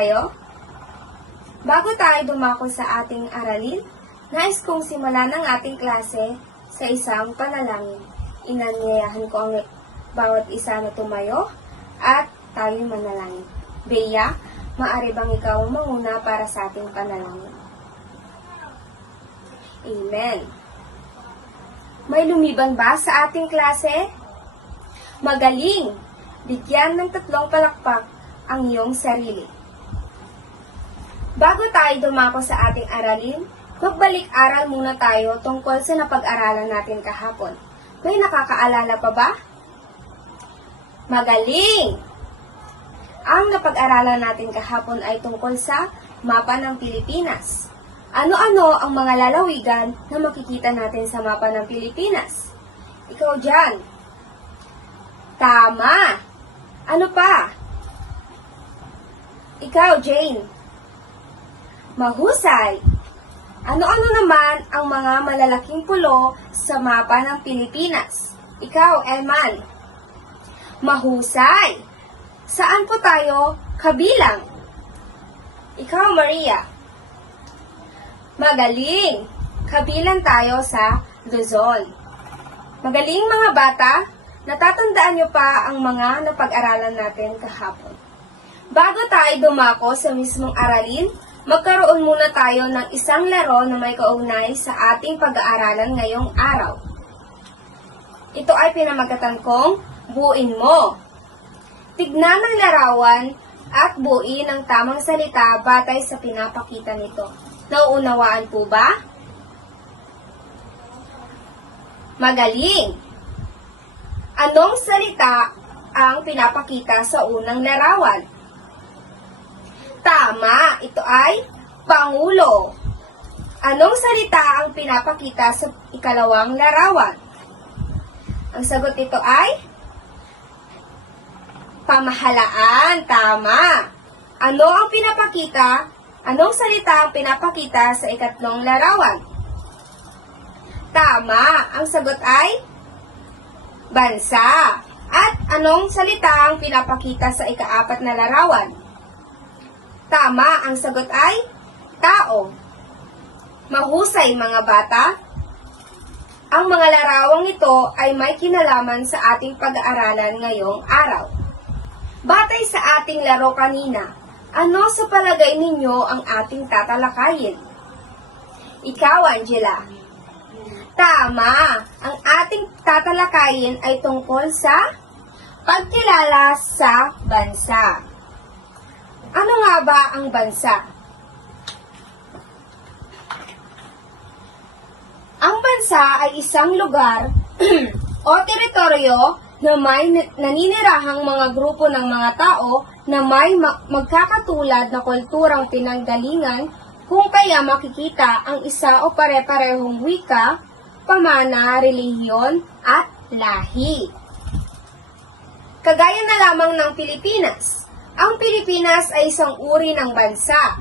kayo? Bago tayo dumako sa ating aralin, nais kong simulan ang ating klase sa isang panalangin. Inanyayahan ko ang bawat isa na tumayo at tayo'y manalangin. Bea, maaari bang ikaw manguna para sa ating panalangin? Amen. May lumiban ba sa ating klase? Magaling! Bigyan ng 3 palakpak ang iyong sarili. Bago tayo dumako sa ating aralin, magbalik-aral muna tayo tungkol sa napag-aralan natin kahapon. May nakakaalala pa ba? Magaling! Ang napag-aralan natin kahapon ay tungkol sa mapa ng Pilipinas. Ano-ano ang mga lalawigan na makikita natin sa mapa ng Pilipinas? Ikaw dyan. Tama! Ano pa? Ikaw, Jane. Mahusay. Ano-ano naman ang mga malalaking pulo sa mapa ng Pilipinas? Ikaw, Elman. Mahusay. Saan po tayo kabilang? Ikaw, Maria. Magaling. Kabilang tayo sa Luzon. Magaling mga bata. Natatandaan niyo pa ang mga napag-aralan natin kahapon. Bago tayo dumako sa mismong aralin, magkaroon muna tayo ng isang laro na may kaugnay sa ating pag-aaralan ngayong araw. Ito ay pinamagatan kong buuin mo. Tignan ang larawan at buuin ang tamang salita batay sa pinapakita nito. Nauunawaan po ba? Magaling! Anong salita ang pinapakita sa unang larawan? Tama, ito ay Pangulo. Anong salita ang pinapakita sa ikalawang larawan? Ang sagot nito ay Pamahalaan. Tama. Ano ang pinapakita? Anong salita ang pinapakita sa ikatlong larawan? Tama. Ang sagot ay Bansa. At anong salita ang pinapakita sa ika-4 na larawan? Tama, ang sagot ay tao. Mahusay mga bata. Ang mga larawang ito ay may kinalaman sa ating pag-aaralan ngayong araw. Batay sa ating laro kanina, ano sa palagay ninyo ang ating tatalakayin? Ikaw, Angela. Tama, ang ating tatalakayin ay tungkol sa pagkilala sa bansa. Ano nga ba ang bansa? Ang bansa ay isang lugar o teritoryo na may naninirahang mga grupo ng mga tao na may magkakatulad na kulturang pinanggalingan kung kaya makikita ang isa o pare-parehong wika, pamana, relihiyon, at lahi. Kagaya na lamang ng Pilipinas. Ang Pilipinas ay isang uri ng bansa.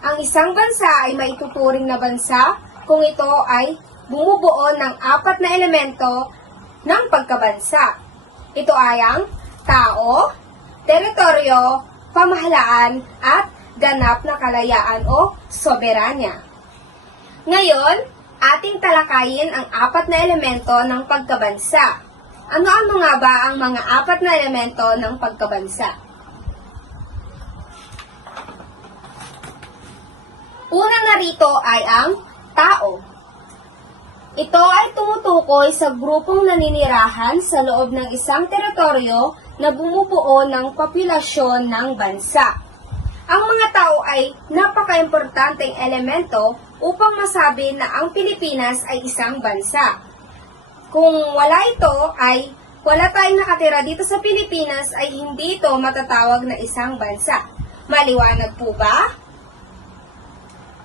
Ang isang bansa ay maituturing na bansa kung ito ay bumubuo ng 4 na elemento ng pagkabansa. Ito ay ang tao, teritoryo, pamahalaan, at ganap na kalayaan o soberanya. Ngayon, ating talakayin ang 4 na elemento ng pagkabansa. Ano-ano nga ba ang mga 4 na elemento ng pagkabansa? Una na rito ay ang tao. Ito ay tumutukoy sa grupong naninirahan sa loob ng isang teritoryo na bumubuo ng populasyon ng bansa. Ang mga tao ay napaka-importanteng elemento upang masabi na ang Pilipinas ay isang bansa. Kung wala ito ay wala tayong nakatira dito sa Pilipinas ay hindi ito matatawag na isang bansa. Maliwanag po ba?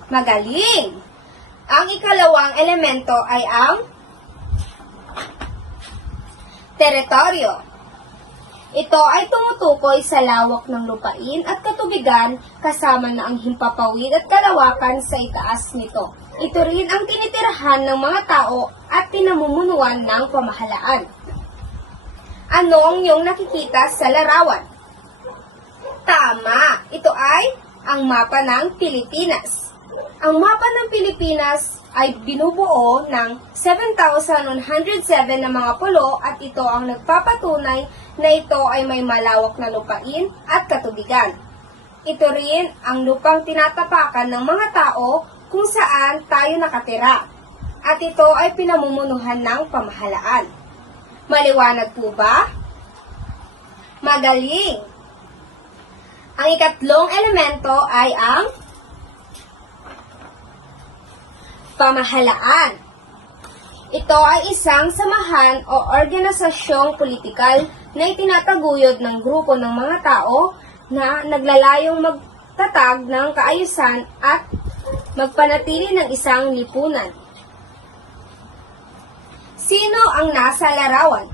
Magaling! Ang ikalawang elemento ay ang teritoryo. Ito ay tumutukoy sa lawak ng lupain at katubigan kasama na ang himpapawid at kalawakan sa itaas nito. Ito rin ang tinitirahan ng mga tao at pinamumunuan ng pamahalaan. Ano ang iyong nakikita sa larawan? Tama! Ito ay ang mapa ng Pilipinas. Ang mapa ng Pilipinas ay binubuo ng 7,107 na mga pulo at ito ang nagpapatunay na ito ay may malawak na lupain at katubigan. Ito rin ang lupang tinatapakan ng mga tao kung saan tayo nakatira at ito ay pinamumunuhan ng pamahalaan. Maliwanag po ba? Magaling! Ang ikatlong elemento ay ang pamahalaan. Ito ay isang samahan o organisasyong politikal na itinataguyod ng grupo ng mga tao na naglalayong magtatag ng kaayusan at magpanatili ng isang lipunan. Sino ang nasa larawan?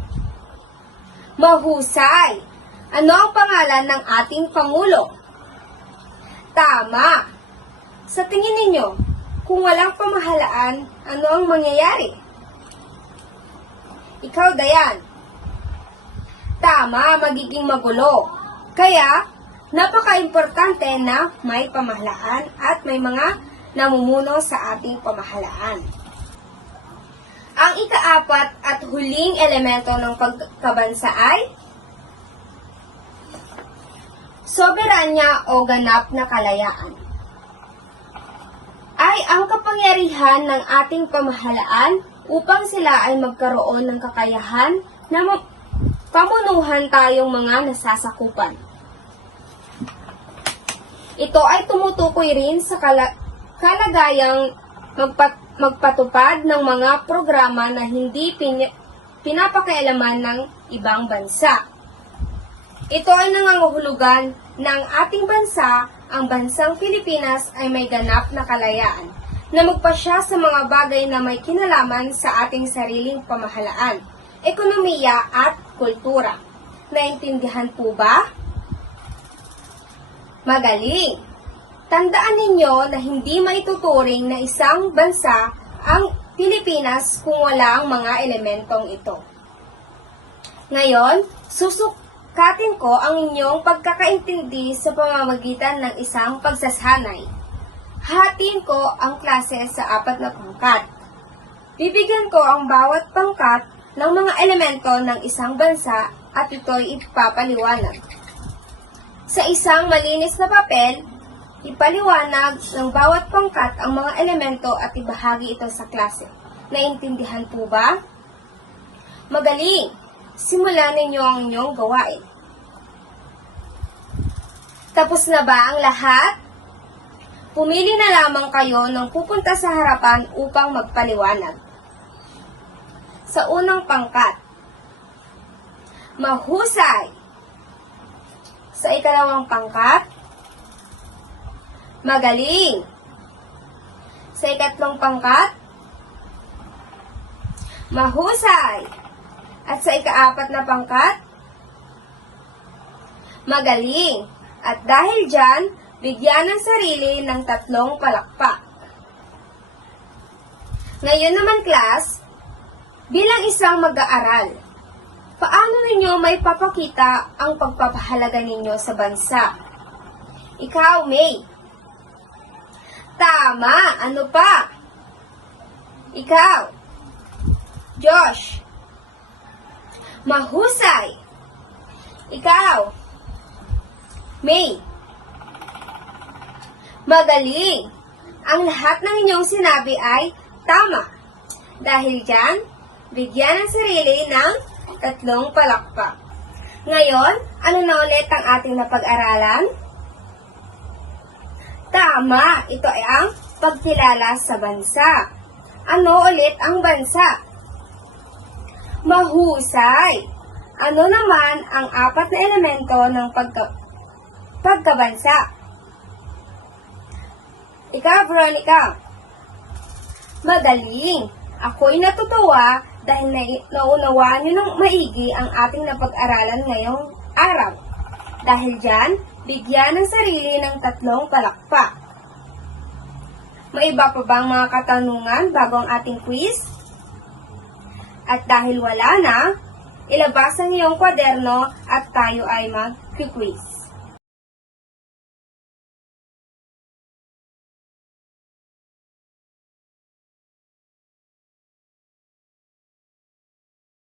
Mahusay! Ano ang pangalan ng ating Pangulo? Tama! Sa tingin ninyo, kung walang pamahalaan, ano ang mangyayari? Ikaw, Dayan. Tama, magiging magulo. Kaya, napaka-importante na may pamahalaan at may mga namumuno sa ating pamahalaan. Ang ikaapat at huling elemento ng pagkabansa ay soberanya o ganap na kalayaan. Ay ang kapangyarihan ng ating pamahalaan upang sila ay magkaroon ng kakayahan na pamunuhan tayong mga nasasakupan. Ito ay tumutukoy rin sa kalagayang magpatupad ng mga programa na hindi pinapakialaman ng ibang bansa. Ito ay nangangahulugan ng ating bansa, ang bansang Pilipinas ay may ganap na kalayaan na magpasya sa mga bagay na may kinalaman sa ating sariling pamahalaan, ekonomiya at kultura. Naintindihan po ba? Magaling! Tandaan ninyo na hindi maituturing na isang bansa ang Pilipinas kung wala ang mga elementong ito. Ngayon, susukatin ko ang inyong pagkakaintindi sa pamamagitan ng isang pagsasanay. Hatiin ko ang klase sa 4 na pangkat. Bibigyan ko ang bawat pangkat ng mga elemento ng isang bansa at ito'y ipapaliwanag. Sa isang malinis na papel, ipaliwanag ng bawat pangkat ang mga elemento at ibahagi ito sa klase. Naintindihan po ba? Magaling! Simulan ninyo ang inyong gawain. Tapos na ba ang lahat? Pumili na lamang kayo ng pupunta sa harapan upang magpaliwanag. Sa unang pangkat, mahusay. Sa ikalawang pangkat, magaling. Sa ikatlong pangkat, mahusay. At sa ikaapat na pangkat, magaling. At dahil dyan, bigyan ng sarili ng 3 palakpak. Ngayon naman, class, bilang isang mag-aaral, paano ninyo may papakita ang pagpapahalaga ninyo sa bansa? Ikaw, May. Tama! Ano pa? Ikaw. Josh. Mahusay. Ikaw. May. Magaling. Ang lahat ng inyong sinabi ay tama. Dahil dyan, bigyan ng sarili ng 3 palakpak. Ngayon, ano na ulit ang ating napag-aralan? Tama, ito ay ang pagkilala sa bansa. Ano ulit ang bansa? Mahusay. Ano naman ang 4 na elemento ng pagkabansa? Ikaw, Veronica. Magaling. Ako'y natutuwa dahil naunawaan niyo ng maigi ang ating napag-aralan ngayong araw. Dahil dyan, bigyan ng sarili ng 3 palakpak. May iba pa bang mga katanungan bago ang ating quiz? At dahil wala na, ilabas ang iyong kwaderno at tayo ay mag-quiz.